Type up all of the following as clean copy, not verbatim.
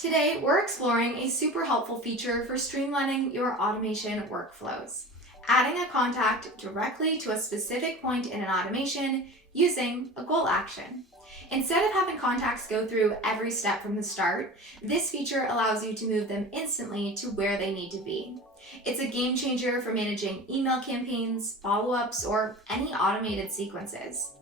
Today, we're exploring a super helpful feature for streamlining your automation workflows, adding a contact directly to a specific point in an automation using a goal action. Instead of having contacts go through every step from the start, this feature allows you to move them instantly to where they need to be. It's a game changer for managing email campaigns, follow-ups, or any automated sequences.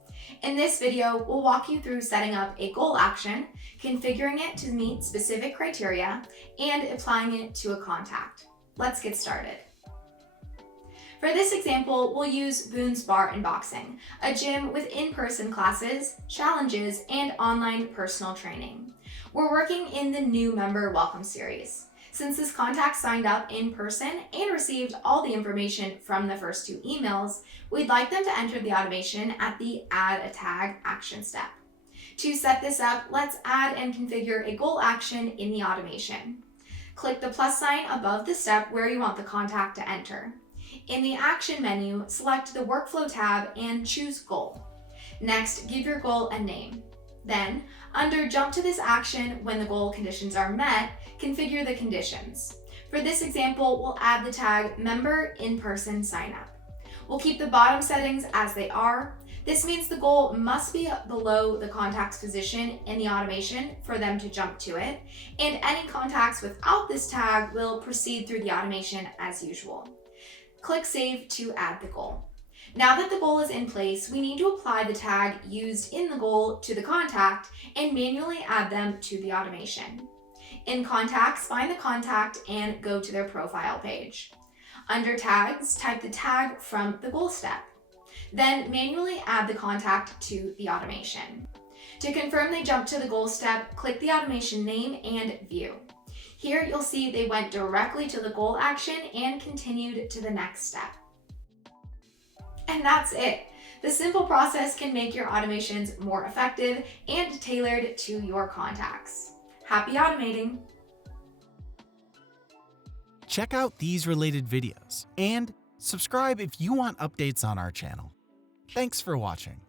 In this video, we'll walk you through setting up a goal action, configuring it to meet specific criteria, and applying it to a contact. Let's get started. For this example, we'll use Boone's Barre and Boxing, a gym with in-person classes, challenges, and online personal training. We're working in the new member welcome series. Since this contact signed up in person and received all the information from the first two emails, we'd like them to enter the automation at the Add a Tag action step. To set this up, let's add and configure a goal action in the automation. Click the plus sign above the step where you want the contact to enter. In the Action menu, select the Workflow tab and choose Goal. Next, give your goal a name. Then, under Jump to this action when the goal conditions are met, configure the conditions. For this example, we'll add the tag Member In-Person Sign-Up. We'll keep the bottom settings as they are. This means the goal must be below the contact's position in the automation for them to jump to it, and any contacts without this tag will proceed through the automation as usual. Click Save to add the goal. Now that the goal is in place, we need to apply the tag used in the goal to the contact and manually add them to the automation. In Contacts, find the contact and go to their profile page. Under Tags, type the tag from the goal step. Then manually add the contact to the automation. To confirm they jumped to the goal step, click the automation name and View. Here you'll see they went directly to the goal action and continued to the next step. And that's it. The simple process can make your automations more effective and tailored to your contacts. Happy automating! Check out these related videos and subscribe if you want updates on our channel. Thanks for watching.